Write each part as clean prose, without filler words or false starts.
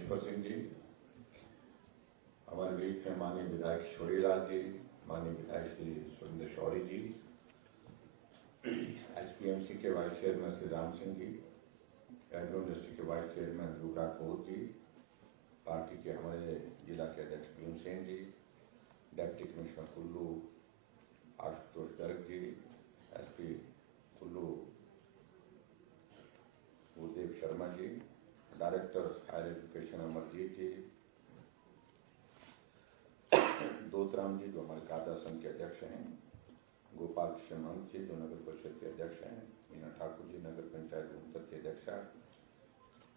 रामेश्वर सिंह जी, हमारे बीच में माननीय विधायक शोरीलाल जी, माननीय विधायक श्री सुरेंद्र शौरी जी, एचपीएमसी के vice chairman Shri Ram Singh ji, agro industry के वाइस चेयरमैन युवराज कौर जी, पार्टी के हमारे जिला के अध्यक्ष भीम सेन जी, deputy commissioner Kullu Ashutosh Garg ji, SP Kullu Gurdev Sharma ji, director higher education Amarjeet जी, दोतराम जी जो हमारे कादर संघ के अध्यक्ष हैं, गोपाल कृष्ण मंच जी जो नगर परिषद के अध्यक्ष हैं, मीना ठाकुर जी नगर पंचायत गुंतर के अध्यक्षा,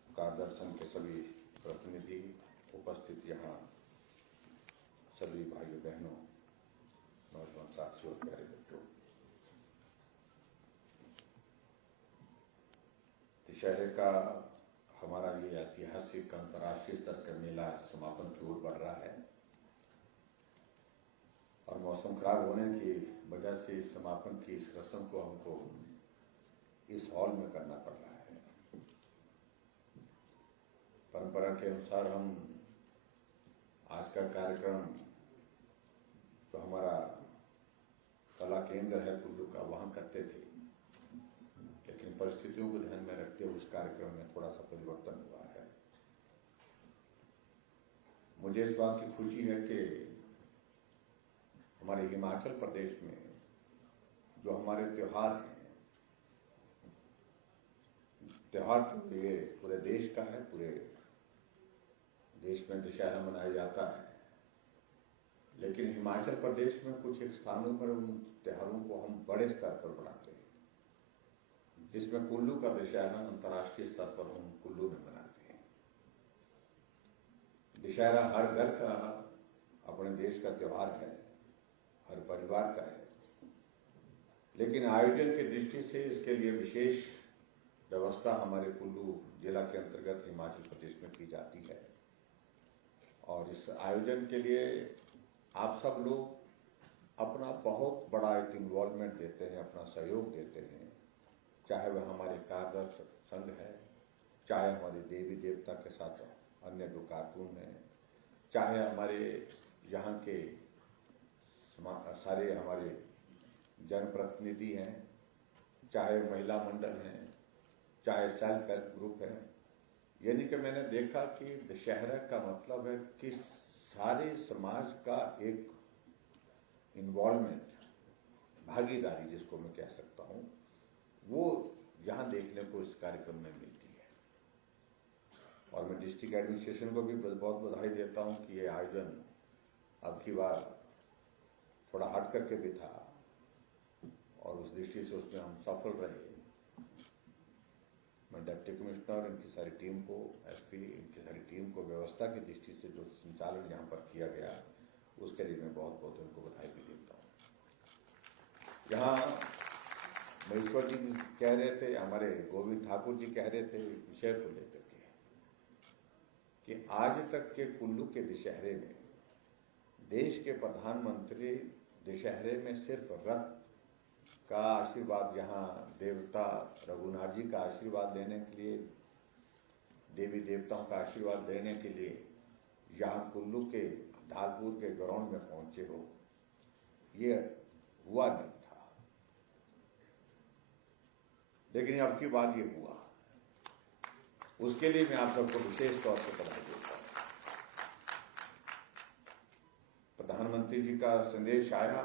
कादर संघ के सभी प्रतिनिधि उपस्थित, यहाँ सभी भाइयों बहनों, नौजवान साथियों, प्यारे बच्चों, दशहरे का हमारा ये ऐतिहासिक अंतर्राष्ट्रीय स्तर का मेला समापन की ओर बढ़ रहा है और मौसम खराब होने की वजह से इस समापन की इस रस्म को हमको इस हॉल में करना पड़ रहा है। परंपरा के अनुसार हम आज का कार्यक्रम जो हमारा कला केंद्र है कुल्लू का वहां करते थे, लेकिन परिस्थितियों को ध्यान में रखते हुए उस कार्यक्रम में थोड़ा सा परिवर्तन हुआ है। मुझे इस बात की खुशी है कि हमारे हिमाचल प्रदेश में जो हमारे त्योहार हैं, त्योहार तो ये पूरे देश का है, पूरे देश में दशहरा मनाया जाता है, लेकिन हिमाचल प्रदेश में कुछ एक स्थानों पर उन त्योहारों को हम बड़े स्तर पर मनाते हैं, जिसमें कुल्लू का दशहरा अंतर्राष्ट्रीय स्तर पर हम कुल्लू में मनाते हैं। दशहरा हर घर का अपने देश का त्योहार है, हर परिवार का है, लेकिन आयोजन की दृष्टि से इसके लिए विशेष व्यवस्था हमारे कुल्लू जिला के अंतर्गत हिमाचल प्रदेश में की जाती है। और इस आयोजन के लिए आप सब लोग अपना बहुत बड़ा एक इन्वॉल्वमेंट देते हैं, अपना सहयोग देते हैं, चाहे वह हमारे कादर संघ है, चाहे हमारे देवी देवता के साथ अन्य जो कार्टून हैं, चाहे हमारे यहाँ के सारे हमारे जनप्रतिनिधि हैं, चाहे महिला मंडल हैं, चाहे सेल्फ हेल्प ग्रुप है। यानी कि मैंने देखा कि दशहरा का मतलब है कि सारे समाज का एक इन्वॉल्वमेंट, भागीदारी जिसको मैं कह सकता हूँ, वो यहाँ देखने को इस कार्यक्रम में मिलती है। और मैं डिस्ट्रिक्ट एडमिनिस्ट्रेशन को भी बहुत बधाई देता हूँ कि ये आयोजन अब की बार थोड़ा हट करके भी था और उस दृष्टि से उसमें हम सफल रहे। मैं डिप्टी कमिश्नर, इनकी सारी टीम को, एसपी, इनकी सारी टीम को व्यवस्था की दृष्टि से जो संचालन यहाँ पर किया गया, उसके लिए मैं बहुत बहुत उनको बधाई भी देता हूँ। यहाँ महेश्वर जी कह रहे थे, हमारे गोविंद ठाकुर जी कह रहे थे विषय को लेकर के कि आज तक के कुल्लू के दशहरे में देश के प्रधानमंत्री दशहरे में सिर्फ रथ का आशीर्वाद, यहाँ देवता रघुनाथ जी का आशीर्वाद लेने के लिए, देवी देवताओं का आशीर्वाद लेने के लिए यहाँ कुल्लू के ढालपुर के ग्राउंड में पहुंचे हो, ये हुआ नहीं था, लेकिन अब की बात ये हुआ। उसके लिए मैं आप सबको विशेष तौर पर बधाई देता हूं। प्रधानमंत्री जी का संदेश आया,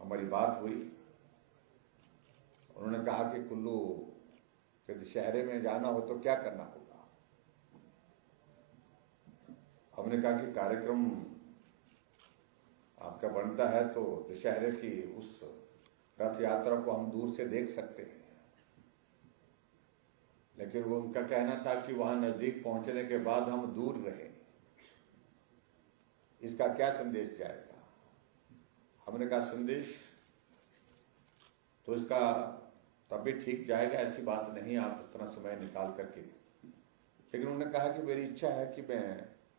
हमारी बात हुई, उन्होंने कहा कि कुल्लू के दशहरे में जाना हो तो क्या करना होगा। हमने कहा कि कार्यक्रम आपका बनता है तो दशहरे की उस रथ यात्रा को हम दूर से देख सकते हैं, लेकिन वो उनका कहना था कि वहां नजदीक पहुंचने के बाद हम दूर रहें, इसका क्या संदेश जाएगा। हमने कहा संदेश तो इसका तब भी ठीक जाएगा, ऐसी बात नहीं, आप इतना समय निकाल करके। लेकिन उन्होंने कहा कि मेरी इच्छा है कि मैं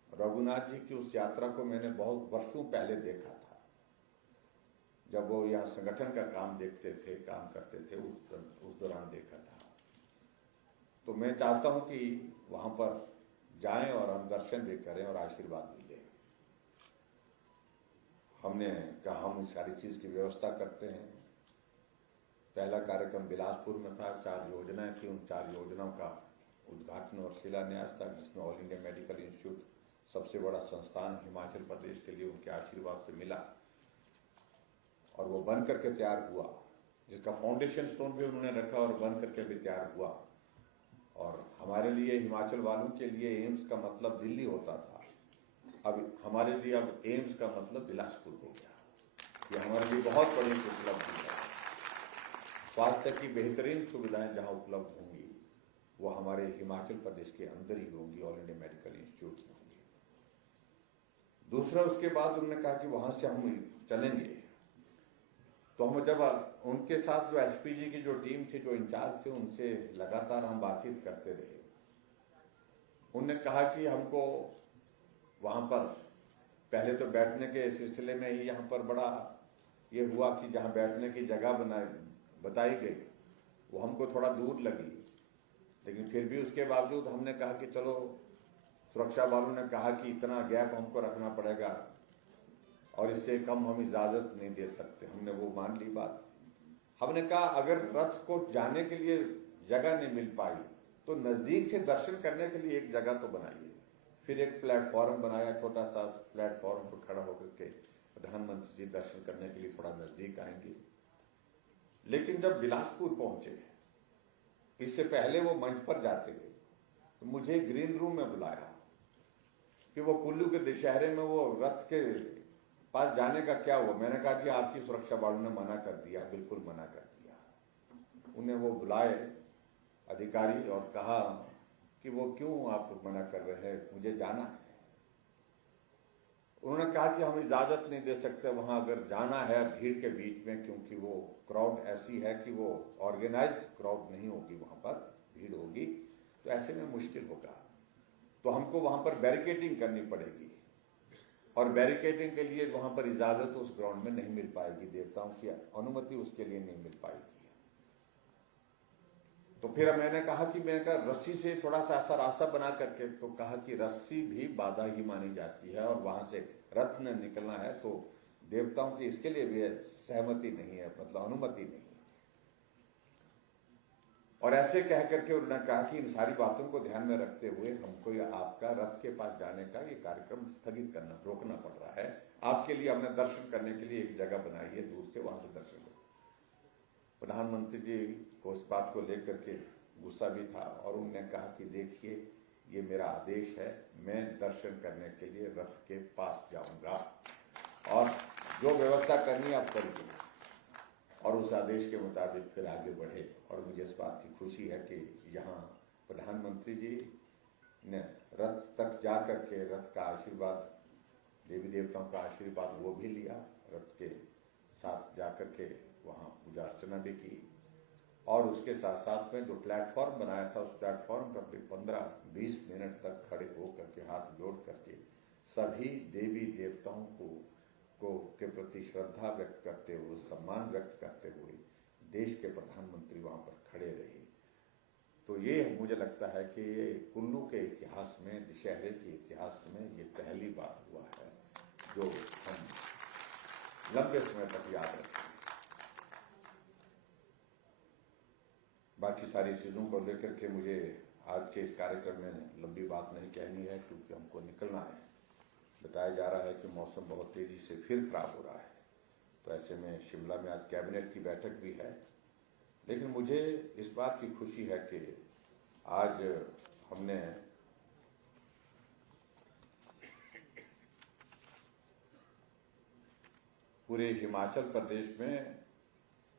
रघुनाथ जी की उस यात्रा को मैंने बहुत वर्षों पहले देखा था, जब वो यहाँ संगठन का काम देखते थे, काम करते थे, उस दौरान देखा था। तो मैं चाहता हूं कि वहां पर जाएं और हम दर्शन भी करें और आशीर्वाद भी लें। हमने कहा हम सारी चीज की व्यवस्था करते हैं। पहला कार्यक्रम बिलासपुर में था, 4 योजनाएं थी, उन 4 योजनाओं का उद्घाटन और शिलान्यास था, जिसमें ऑल इंडिया मेडिकल इंस्टीट्यूट सबसे बड़ा संस्थान हिमाचल प्रदेश के लिए उनके आशीर्वाद से मिला और वो बन करके तैयार हुआ, जिसका फाउंडेशन स्टोन भी उन्होंने रखा और बन करके भी तैयार हुआ। और हमारे लिए, हिमाचल वालों के लिए एम्स का मतलब दिल्ली होता था, अब हमारे लिए अब एम्स का मतलब बिलासपुर हो गया। ये हमारे लिए बहुत बड़ी उपलब्धि है। स्वास्थ्य की बेहतरीन सुविधाएं जहां उपलब्ध होंगी वो हमारे हिमाचल प्रदेश के अंदर ही होंगी, ऑल इंडिया मेडिकल इंस्टीट्यूट में होंगी। दूसरा, उसके बाद उन्होंने कहा कि वहां से हम चलेंगे, तो हम जब उनके साथ जो एसपीजी की जो टीम थी, जो इंचार्ज थे, उनसे लगातार हम बातचीत करते रहे। उन्होंने कहा कि हमको वहां पर पहले तो बैठने के सिलसिले में ही यहाँ पर बड़ा ये हुआ कि जहां बैठने की जगह बताई गई वो हमको थोड़ा दूर लगी, लेकिन फिर भी उसके बावजूद हमने कहा कि चलो, सुरक्षा वालों ने कहा कि इतना गैप हमको रखना पड़ेगा और इससे कम हम इजाजत नहीं दे सकते। हमने वो मान ली बात। हमने कहा अगर रथ को जाने के लिए जगह नहीं मिल पाई तो नजदीक से दर्शन करने के लिए एक जगह तो बनाइए। फिर एक प्लेटफॉर्म बनाया, छोटा सा प्लेटफॉर्म पर खड़ा होकर के प्रधानमंत्री जी दर्शन करने के लिए थोड़ा नजदीक आएंगे। लेकिन जब बिलासपुर पहुंचे, इससे पहले वो मंच पर जाते गए, तो मुझे ग्रीन रूम में बुलाया कि वो कुल्लू के दशहरे में वो रथ के पास जाने का क्या हुआ। मैंने कहा कि आपकी सुरक्षा वालों ने मना कर दिया, बिल्कुल मना कर दिया। उन्हें वो बुलाए अधिकारी और कहा कि वो क्यों आप मना कर रहे हैं, मुझे जाना है। उन्होंने कहा कि हम इजाजत नहीं दे सकते वहां अगर जाना है भीड़ के बीच में, क्योंकि वो क्राउड ऐसी है कि वो ऑर्गेनाइज्ड क्राउड नहीं होगी, वहां पर भीड़ होगी, तो ऐसे में मुश्किल होगा, तो हमको वहां पर बैरिकेडिंग करनी पड़ेगी और बैरिकेडिंग के लिए वहां पर इजाजत उस ग्राउंड में नहीं मिल पाएगी, देवताओं की अनुमति उसके लिए नहीं मिल पाएगी। तो फिर मैंने कहा कि मैं रस्सी से थोड़ा सा ऐसा रास्ता बना करके, तो कहा कि रस्सी भी बाधा ही मानी जाती है और वहां से रथ में निकलना है तो देवताओं की इसके लिए भी सहमति नहीं है, मतलब अनुमति नहीं है। और ऐसे कह करके उन्होंने कहा कि इन सारी बातों को ध्यान में रखते हुए हमको आपका रथ के पास जाने का ये कार्यक्रम स्थगित करना, रोकना पड़ रहा है। आपके लिए हमने दर्शन करने के लिए एक जगह बनाई है, दूर से वहां से दर्शन कर। प्रधानमंत्री जी को इस बात को लेकर के गुस्सा भी था और उन्होंने कहा कि देखिए, ये मेरा आदेश है, मैं दर्शन करने के लिए रथ के पास जाऊंगा और जो व्यवस्था करनी आप करिए। और उस आदेश के मुताबिक फिर आगे बढ़े। और मुझे इस बात की खुशी है कि यहाँ प्रधानमंत्री जी ने रथ तक जा करके रथ का आशीर्वाद, देवी देवताओं का आशीर्वाद वो भी लिया, रथ के साथ जाकर के वहाँ पूजा अर्चना भी की। और उसके साथ साथ में जो प्लेटफॉर्म बनाया था, उस प्लेटफॉर्म पर भी 15-20 मिनट तक खड़े होकर के हाथ जोड़ करके सभी देवी देवताओं को के प्रति श्रद्धा व्यक्त करते हुए, सम्मान व्यक्त करते हुए देश के प्रधानमंत्री वहां पर खड़े रहे। तो ये मुझे लगता है कि ये कुल्लू के इतिहास में, दशहरे के इतिहास में ये पहली बार हुआ है जो हम लंबे समय तक याद रखें। बाकी सारी चीजों को लेकर के मुझे आज के इस कार्यक्रम में लंबी बात नहीं कहनी है, क्योंकि हमको निकलना है। बताया जा रहा है कि मौसम बहुत तेजी से फिर खराब हो रहा है, तो ऐसे में शिमला में आज कैबिनेट की बैठक भी है। लेकिन मुझे इस बात की खुशी है कि आज हमने पूरे हिमाचल प्रदेश में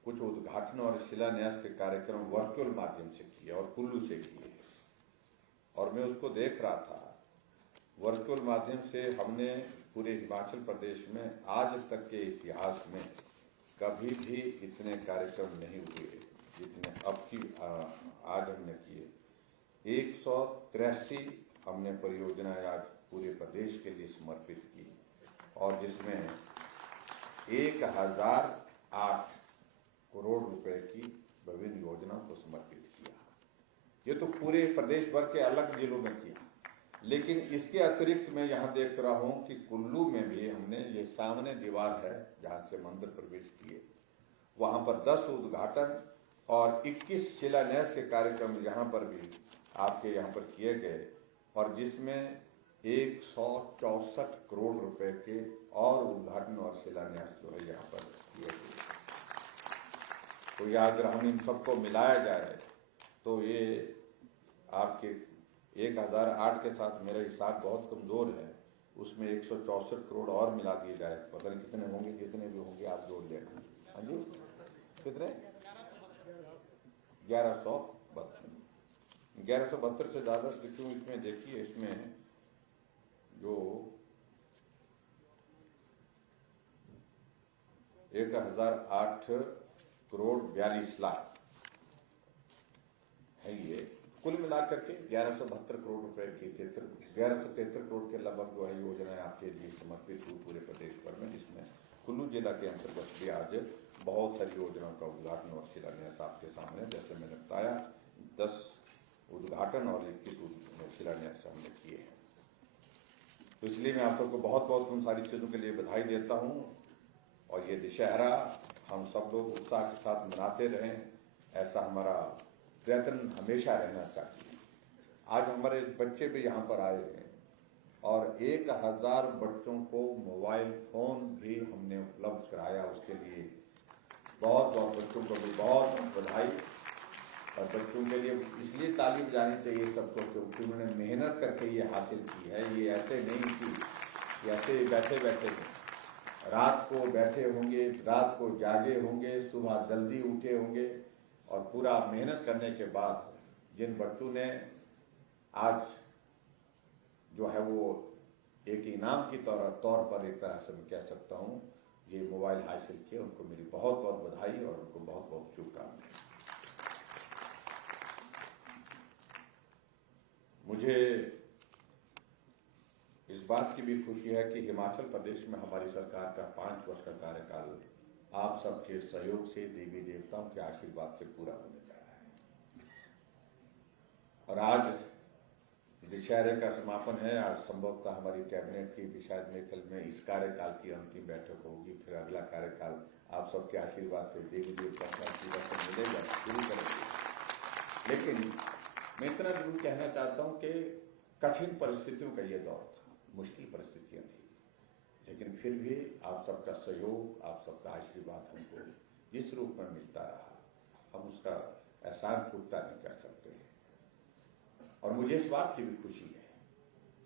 कुछ उद्घाटन और शिलान्यास के कार्यक्रम वर्चुअल माध्यम से किए और कुल्लू से किए। और मैं उसको देख रहा था, वर्चुअल माध्यम से हमने पूरे हिमाचल प्रदेश में आज तक के इतिहास में कभी भी इतने कार्यक्रम नहीं हुए जितने अब की आज हमने किए। 183 हमने परियोजनाएं आज पूरे प्रदेश के लिए समर्पित की और जिसमें 1008 करोड़ रुपए की विभिन्न योजनाओं को समर्पित किया। ये तो पूरे प्रदेश भर के अलग जिलों में किया, लेकिन इसके अतिरिक्त मैं यहाँ देख रहा हूँ कि कुल्लू में भी हमने, ये सामने दीवार है जहाँ से मंदिर प्रवेश किए, वहां पर 10 उद्घाटन और 21 शिलान्यास के कार्यक्रम यहाँ पर भी आपके यहाँ पर किए गए, और जिसमें 164 करोड़ रुपए के और उद्घाटन और शिलान्यास जो है यहाँ पर किए गए। तो ये अगर हम इन सबको मिलाया जाए तो ये आपके 1008 के साथ मेरा हिसाब बहुत कमजोर है, उसमें 164 करोड़ और मिला दिए जाए, पता नहीं कितने होंगे, जितने भी होंगे आप जोड़ लेना। हाँ जी, कितने? 1172 से ज्यादा क्यों? इसमें देखिए, इसमें जो 1008 करोड़ 42 लाख है, ये कुल मिलाकर के 1172 करोड़ रुपए की 1173 करोड़ के लगभग जो है योजनाएं आपके लिए समर्पित हुई पूरे प्रदेश भर में, जिसमें कुल्लू जिला के अंतर्गत भी आज बहुत सारी योजनाओं का उद्घाटन और शिलान्यास आपके सामने, जैसे मैंने बताया, 10 उद्घाटन और 21 शिलान्यास हमने किए हैं। तो इसलिए मैं आप सबको बहुत बहुत उन सारी चीजों के लिए बधाई देता हूं, और ये दशहरा हम सब लोग उत्साह के साथ मनाते रहें, ऐसा हमारा प्रयत्न हमेशा रहना चाहिए। आज हमारे बच्चे भी यहाँ पर आए हैं और 1000 बच्चों को मोबाइल फोन भी हमने उपलब्ध कराया, उसके लिए बहुत बहुत बच्चों को भी बहुत बधाई। और बच्चों के लिए इसलिए ताली बजानी चाहिए सबको, क्योंकि उन्होंने मेहनत करके ये हासिल की है। ये ऐसे नहीं कि ऐसे बैठे बैठे रात को बैठे होंगे, रात को जागे होंगे, सुबह जल्दी उठे होंगे, और पूरा मेहनत करने के बाद जिन बच्चों ने आज जो है वो एक इनाम की तौर पर एक तरह से मैं कह सकता हूं ये मोबाइल हासिल किए, उनको मेरी बहुत बहुत बधाई और उनको बहुत बहुत शुभकामनाएं। मुझे इस बात की भी खुशी है कि हिमाचल प्रदेश में हमारी सरकार का 5 वर्ष का कार्यकाल आप सबके सहयोग से, देवी देवताओं के आशीर्वाद से पूरा होने जा रहा है। और आज दशहरे का समापन है। आज संभवतः हमारी कैबिनेट की भी शायद मेरे ख्याल में इस कार्यकाल की अंतिम बैठक होगी, फिर अगला कार्यकाल आप सबके आशीर्वाद से, देवी देवताओं के आशीर्वाद से मिलेगा, शुरू करेंगे। लेकिन मैं इतना जरूर कहना चाहता हूं कि कठिन परिस्थितियों का ये दौर था, मुश्किल परिस्थितियां थी, लेकिन फिर भी आप सबका सहयोग, आप सबका आशीर्वाद हमको जिस रूप में मिलता रहा, हम उसका एहसान पुख्ता नहीं कर सकते हैं। और मुझे इस बात की भी खुशी है,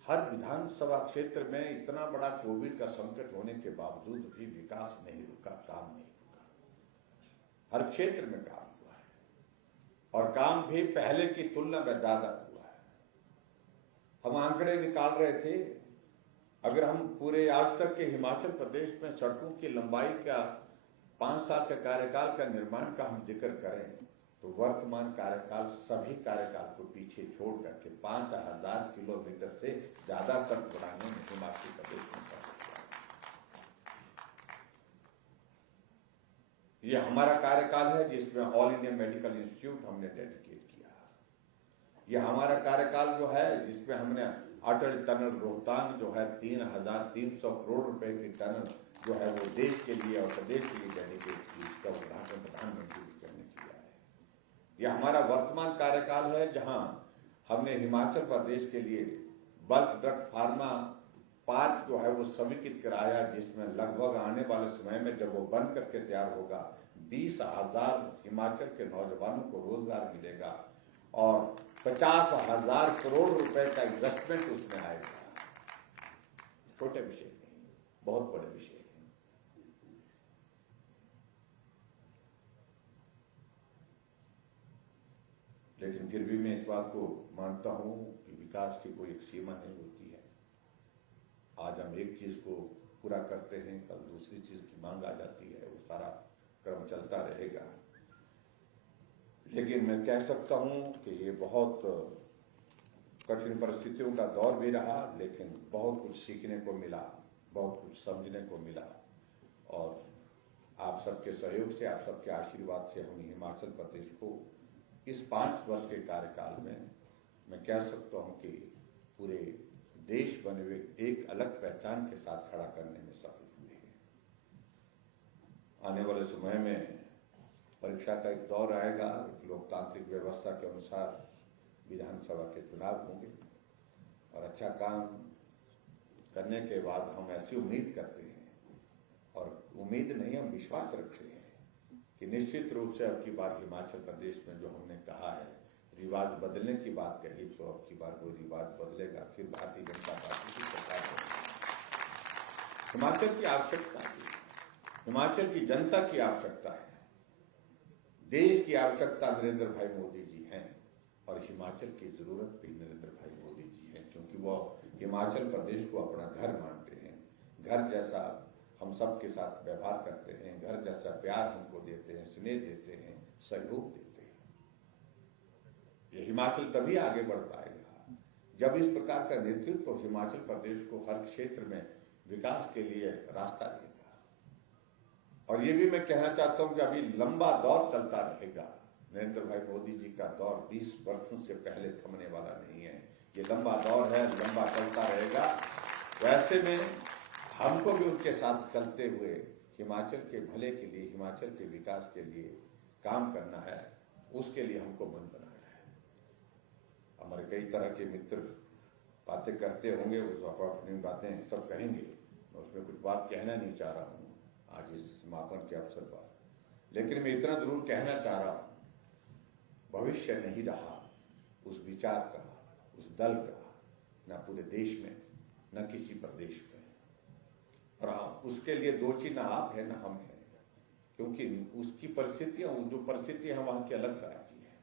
हर विधानसभा क्षेत्र में इतना बड़ा कोविड का संकट होने के बावजूद भी विकास नहीं रुका, काम नहीं रुका। हर क्षेत्र में काम हुआ है, और काम भी पहले की तुलना में ज्यादा हुआ है। हम आंकड़े निकाल रहे थे, अगर हम पूरे आज तक के हिमाचल प्रदेश में सड़कों की लंबाई का 5 साल के कार्यकाल का निर्माण का हम जिक्र करें, तो वर्तमान कार्यकाल सभी कार्यकाल को पीछे छोड़ करके 5000 किलोमीटर से ज्यादा सड़क बनाने में हिमाचल प्रदेश में कर दिया। ये हमारा कार्यकाल है जिसमें ऑल इंडिया मेडिकल इंस्टीट्यूट हमने डेडिकेट किया। ये हमारा कार्यकाल जो है जिसमें हमने अटल टनल रोहतांग जो है 3300 करोड़ रुपए की टनल जो है वो देश के लिए और प्रदेश के लिए डेडिकेट की, इसका उद्घाटन प्रधानमंत्री जी ने किया है। यह हमारा वर्तमान कार्यकाल है जहां हमने हिमाचल प्रदेश के लिए बल्क ड्रग फार्मा पार्क जो है वो समेकित कराया, जिसमें लगभग आने वाले समय में जब वो बन करके तैयार होगा 20,000 हिमाचल के नौजवानों को रोजगार मिलेगा और 50,000 करोड़ रुपए का इन्वेस्टमेंट उसमें आएगा। छोटे विषय नहीं, बहुत बड़े विषय हैं। लेकिन फिर भी मैं इस बात को मानता हूं कि विकास की कोई एक सीमा नहीं होती है। आज हम एक चीज को पूरा करते हैं, कल दूसरी चीज की मांग आ जाती है, वो सारा क्रम चलता रहेगा। लेकिन मैं कह सकता हूं कि ये बहुत कठिन परिस्थितियों का दौर भी रहा, लेकिन बहुत कुछ सीखने को मिला, बहुत कुछ समझने को मिला, और आप सबके सहयोग से, आप सबके आशीर्वाद से हम हिमाचल प्रदेश को इस 5 वर्ष के कार्यकाल में मैं कह सकता हूं कि पूरे देश बने हुए एक अलग पहचान के साथ खड़ा करने में सफल हुए हैं। आने वाले समय में परीक्षा का एक दौर आएगा। लोकतांत्रिक व्यवस्था के अनुसार विधानसभा के चुनाव होंगे और अच्छा काम करने के बाद हम ऐसी उम्मीद करते हैं, और उम्मीद नहीं, हम विश्वास रखते हैं कि निश्चित रूप से अब की बार हिमाचल प्रदेश में जो हमने कहा है, रिवाज बदलने की बात कही, तो अब की बार वो रिवाज बदलेगा। फिर भारतीय जनता पार्टी की सरकार बनेगी। हिमाचल की आवश्यकता है, हिमाचल की जनता की आवश्यकता है, देश की आवश्यकता नरेंद्र भाई मोदी जी हैं, और हिमाचल की जरूरत भी नरेंद्र भाई मोदी जी हैं, क्योंकि वो हिमाचल प्रदेश को अपना घर मानते हैं। घर जैसा हम सबके साथ व्यवहार करते हैं, घर जैसा प्यार हमको देते हैं, स्नेह देते हैं, सहयोग देते हैं। ये हिमाचल तभी आगे बढ़ पाएगा जब इस प्रकार का नेतृत्व हिमाचल प्रदेश को हर क्षेत्र में विकास के लिए रास्ता देगा। और ये भी मैं कहना चाहता हूं कि अभी लंबा दौर चलता रहेगा। नरेंद्र भाई मोदी जी का दौर 20 वर्षों से पहले थमने वाला नहीं है। ये लंबा दौर है, लंबा चलता रहेगा। वैसे में हमको भी उनके साथ चलते हुए हिमाचल के भले के लिए, हिमाचल के विकास के लिए काम करना है। उसके लिए हमको मन बनाना है। हमारे कई तरह के मित्र बातें करते होंगे, वो अपनी बातें सब कहेंगे, मैं उसमें कुछ बात कहना नहीं चाह रहा हूँ आज इस समापन के अवसर पर। लेकिन मैं इतना जरूर कहना चाह रहा हूँ, भविष्य नहीं रहा उस विचार का, उस दल का, न पूरे देश में, न किसी प्रदेश में। और हाँ, उसके लिए दोषी ना आप है ना हम हैं, क्योंकि उसकी परिस्थितियां, जो परिस्थितियां हैं वहां की अलग तरह की है।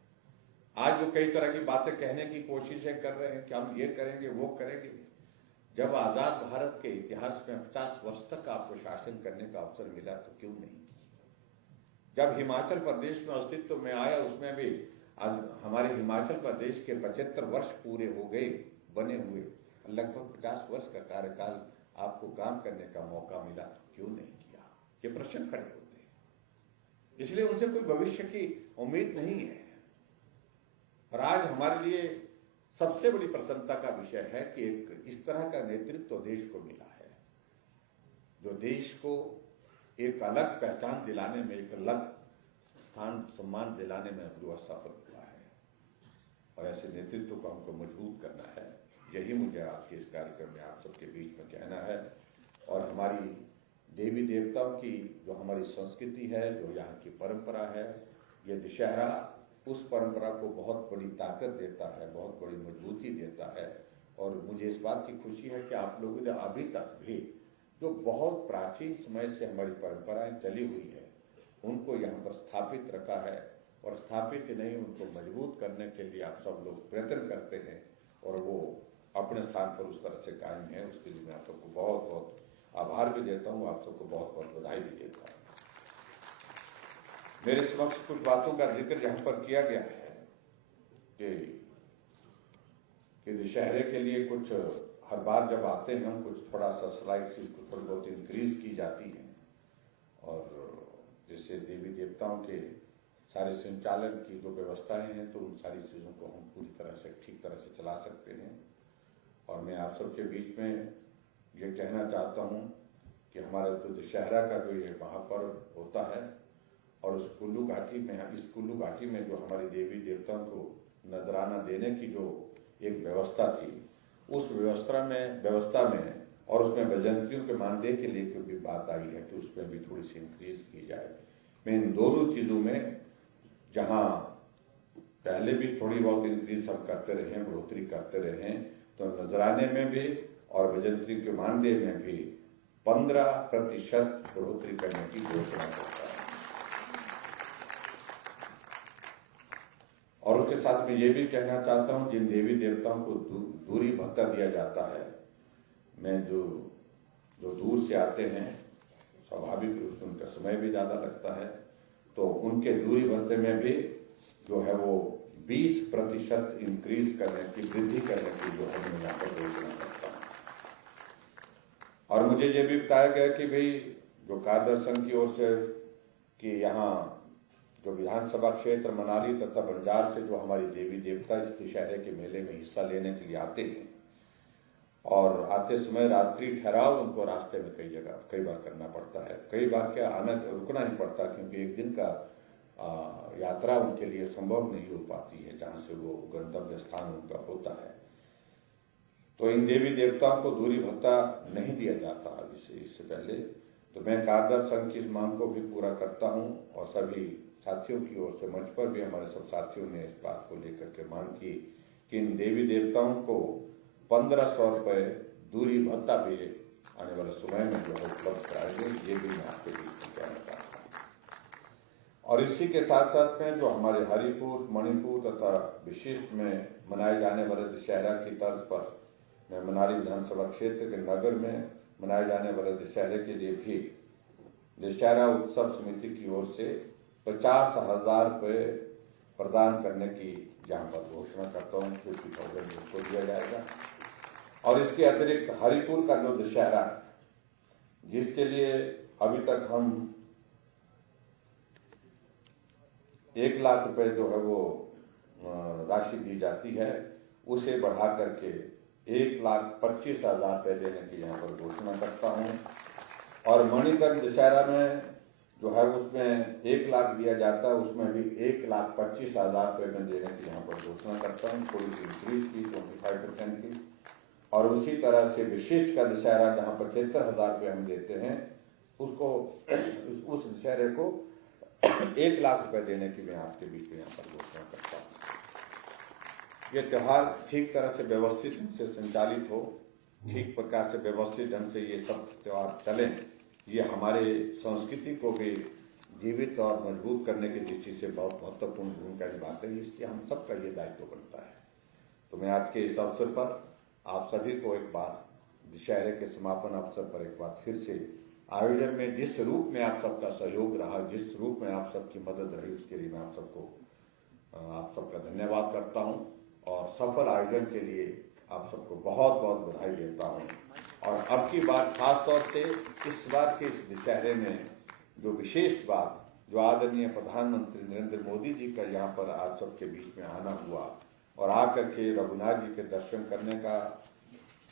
आज वो कई तरह की बातें कहने की कोशिशें कर रहे हैं कि हम ये करेंगे, वो करेंगे। जब आजाद भारत के इतिहास में 50 वर्ष तक आपको शासन करने का अवसर मिला तो क्यों नहीं किया। जब हिमाचल प्रदेश में अस्तित्व में आया, उसमें भी आज हमारे हिमाचल प्रदेश के 75 वर्ष पूरे हो गए बने हुए, लगभग 50 वर्ष का कार्यकाल आपको काम करने का मौका मिला तो क्यों नहीं किया। ये प्रश्न खड़े होते हैं। इसलिए उनसे कोई भविष्य की उम्मीद नहीं है। और आज हमारे लिए सबसे बड़ी प्रसन्नता का विषय है कि एक इस तरह का नेतृत्व देश को मिला है, जो देश को एक अलग पहचान दिलाने में, एक अलग स्थान सम्मान दिलाने में जो सफल हुआ है। और ऐसे नेतृत्व को हमको मजबूत करना है। यही मुझे आज के इस कार्यक्रम में आप सबके बीच में कहना है। और हमारी देवी देवताओं की जो हमारी संस्कृति है, जो यहाँ की परंपरा है, ये दशहरा उस परंपरा को बहुत बड़ी ताकत देता है, बहुत बड़ी मजबूती देता है। और मुझे इस बात की खुशी है कि आप लोगों ने अभी तक भी जो बहुत प्राचीन समय से हमारी परंपराएं चली हुई है, उनको यहाँ पर स्थापित रखा है। और स्थापित ही नहीं, उनको मजबूत करने के लिए आप सब लोग प्रयत्न करते हैं, और वो अपने स्थान पर उस तरह से कायम है। उसके लिए मैं आप सबको बहुत बहुत आभार भी देता हूँ, आप सबको बहुत बहुत बधाई भी देता हूँ। मेरे समक्ष कुछ बातों का जिक्र यहाँ पर किया गया है कि दशहरे के लिए कुछ हर बार जब आते हैं हम, कुछ थोड़ा सा स्लाइड सी थोड़ी बहुत इंक्रीज की जाती है, और जिससे देवी देवताओं के सारे संचालन की जो व्यवस्थाएं हैं, तो उन सारी चीजों को हम पूरी तरह से ठीक तरह से चला सकते हैं। और मैं आप सबके बीच में ये कहना चाहता हूँ कि हमारा जो दशहरा का जो ये महापर्व होता है, और उस कुल्लू घाटी में, इस कुल्लू घाटी में जो हमारी देवी देवताओं को नजराना देने की जो एक व्यवस्था थी, उस व्यवस्था में और उसमें बजंतियों के मानदेय के लिए भी बात आई है कि उसमें भी थोड़ी सी इंक्रीज की जाए। मैं इन दोनों चीजों में, जहां पहले भी थोड़ी बहुत इंक्रीज हम करते रहे, बढ़ोतरी करते रहे, तो नजराने में भी और बजंत्री के मानदेय में भी 15% बढ़ोतरी करने की घोषणा करता है। और उसके साथ में ये भी कहना चाहता हूं, जिन देवी देवताओं को दूरी भत्ता दिया जाता है, मैं जो दूर से आते हैं, स्वाभाविक रूप से उनका समय भी ज्यादा लगता है, तो उनके दूरी भत्ते में भी जो है वो 20% इंक्रीज करने की, वृद्धि करने की जो है मैं यहाँ पर घोषणा करता हूँ। और मुझे ये भी बताया गया कि भाई जो कार्यदर्शन की ओर से कि यहाँ जो विधानसभा क्षेत्र मनाली तथा बंजार से जो हमारी देवी देवता इस दशहरे के मेले में हिस्सा लेने के लिए आते हैं और आते समय रात्रि ठहराव उनको रास्ते में कई बार करना पड़ता है। कई बार क्या आना रुकना ही पड़ता, क्योंकि एक दिन का यात्रा उनके लिए संभव नहीं हो पाती है जहां से वो गंतव्य स्थान उनका होता है। तो इन देवी देवताओं को दूरी भत्ता नहीं दिया जाता इससे पहले। तो मैं कारदार संघ की इस मांग को भी पूरा करता हूं और सभी साथियों की ओर से मंच पर भी हमारे सब साथियों ने इस बात को लेकर के मांग की कि इन देवी देवताओं को 1500 रुपये दूरी भत्ता भी आने वाले समय में जो है उपलब्ध कराए गए, ये भी मैं आपके बीच में कहना चाहता हूँ। और इसी के साथ साथ में जो हमारे हरिपुर, मणिपुर तथा विशिष्ट में मनाए जाने वाले दशहरा की तर्ज पर मैं मनाली विधानसभा क्षेत्र के नगर में मनाए जाने वाले दशहरे के लिए भी दशहरा उत्सव समिति की ओर से 50,000 रुपये प्रदान करने की यहाँ पर घोषणा करता हूँ। 50,000 उसको दिया जाएगा। और इसके अतिरिक्त हरिपुर का जो दशहरा है, जिसके लिए अभी तक हम 1 लाख रुपए जो है वो राशि दी जाती है, उसे बढ़ा करके 1,25,000 रुपये देने की यहाँ पर घोषणा करता हूँ। और मणिकर्ण दशहरा में जो है उसमें 1 लाख दिया जाता है, उसमें भी 1,25,000 रुपये में देने की यहाँ पर घोषणा करता हूँ, थोड़ी सी इंक्रीज की 25% की। और उसी तरह से विशिष्ट का दशहरा जहाँ 75,000 रुपये हम देते हैं, उसको उस दशहरे को 1 लाख रुपये देने की मैं आपके बीच में यहाँ पर घोषणा करता हूँ। ये त्योहार ठीक तरह से व्यवस्थित ढंग से संचालित हो, ठीक प्रकार से व्यवस्थित ढंग से ये सब त्योहार चलें, ये हमारे संस्कृति को भी जीवित और मजबूत करने की दृष्टि से बहुत महत्वपूर्ण भूमिका निभाते हैं। इसलिए हम सबका ये दायित्व बनता है। तो मैं आज के इस अवसर पर आप सभी को एक बार दशहरे के समापन अवसर पर एक बार फिर से आयोजन में जिस रूप में आप सबका सहयोग रहा, जिस रूप में आप सबकी मदद रही, उसके लिए मैं आप सबका धन्यवाद करता हूं और सफल आयोजन के लिए आप सबको बहुत बहुत बधाई देता हूं। और अब की बात खास तौर से इस बार के इस दशहरे में जो विशेष बात, जो आदरणीय प्रधानमंत्री नरेंद्र मोदी जी का यहाँ पर आज सबके बीच में आना हुआ और आकर के रघुनाथ जी के दर्शन करने का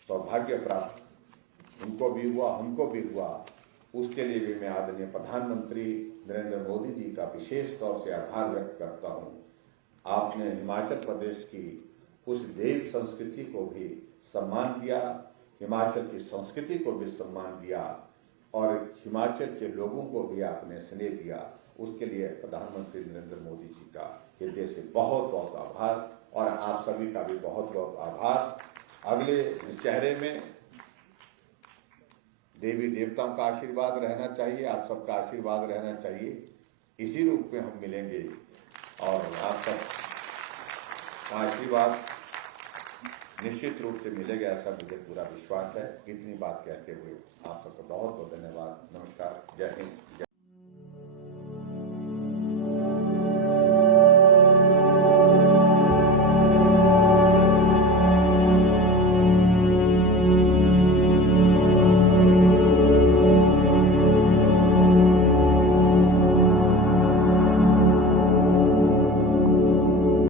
सौभाग्य प्राप्त उनको भी हुआ, हमको भी हुआ, उसके लिए भी मैं आदरणीय प्रधानमंत्री नरेंद्र मोदी जी का विशेष तौर से आभार व्यक्त करता हूँ। आपने हिमाचल प्रदेश की उस देव संस्कृति को भी सम्मान दिया, हिमाचल की संस्कृति को भी सम्मान दिया और हिमाचल के लोगों को भी आपने स्नेह दिया। उसके लिए प्रधानमंत्री नरेंद्र मोदी जी का हृदय से बहुत बहुत आभार और आप सभी का भी बहुत बहुत आभार। अगले दशहरे में देवी देवताओं का आशीर्वाद रहना चाहिए, आप सबका आशीर्वाद रहना चाहिए। इसी रूप में हम मिलेंगे और आप सबका आशीर्वाद निश्चित रूप से मिलेगा, ऐसा मुझे पूरा विश्वास है। इतनी बात कहते हुए आप सबका बहुत बहुत धन्यवाद। नमस्कार, जय हिंद।